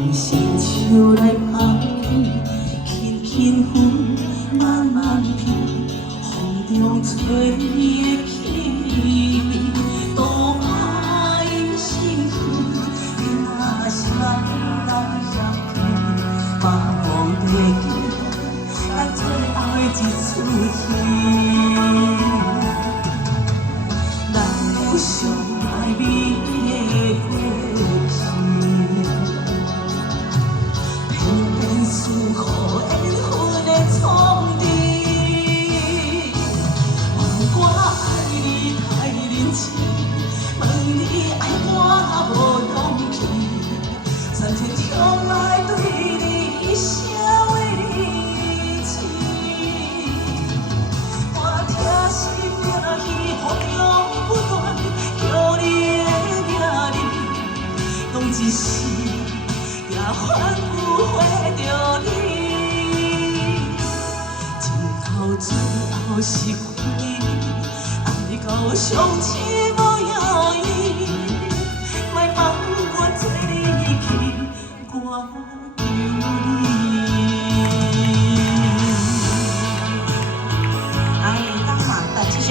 用双手来捧起，轻轻抚，慢慢品，风中吹的气味，多爱心香，那声那声甜，把梦地记，咱最后的一出戏。咱有上爱美的过去，偏偏输予缘分的冲撞。问我爱你太认真，问你爱我无勇气，三千痛爱对你写的离情，我疼心命去风中不断叫你的名字，拢一世也换不回着你。情到最后是分离，爱到上痴无药医，莫放我做你去，我着你。哎，当马的，谢谢。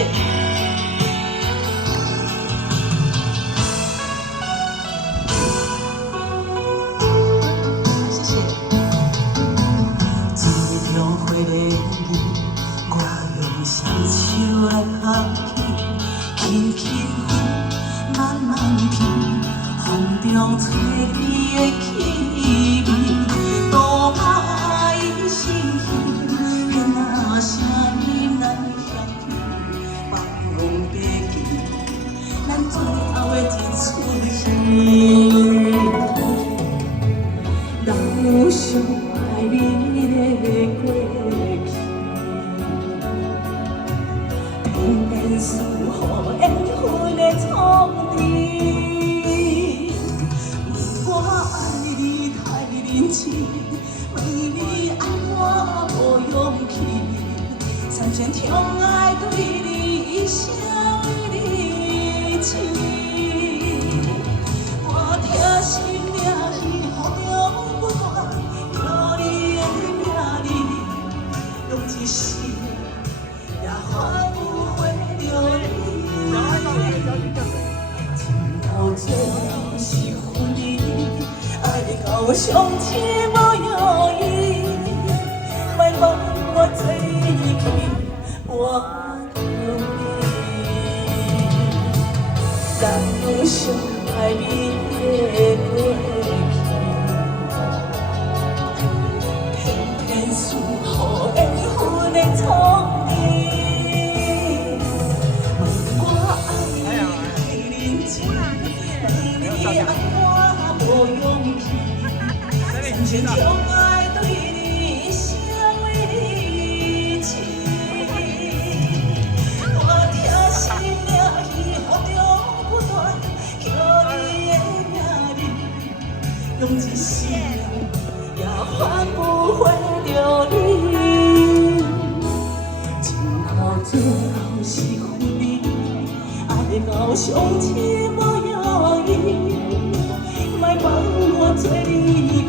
谢谢。一条花的雨，我用双手来捧起，轻轻抚，慢慢品，风中吹你的气味，多爱心香，那声音咱相听，放梦地记，咱最后的一出戏。咱有上爱你的过去，偏偏输予缘分的冲撞。问我爱你太认真，问你爱我无勇气，三千痛爱对你写的离情，我疼心命去风中不断叫你的名字，用一世也换不回着你。情到最后是分离，爱到上痴无药医，莫放我做你去，我着你。咱有上爱你的过去，偏偏输予缘分的冲撞。问我爱你太认真，问你爱我无勇气，三千痛爱对你写的离情，我疼心命去风中不断叫你的名字，用一世也换不回着你。情到最后是分离，爱到上痴无药医，莫放我做你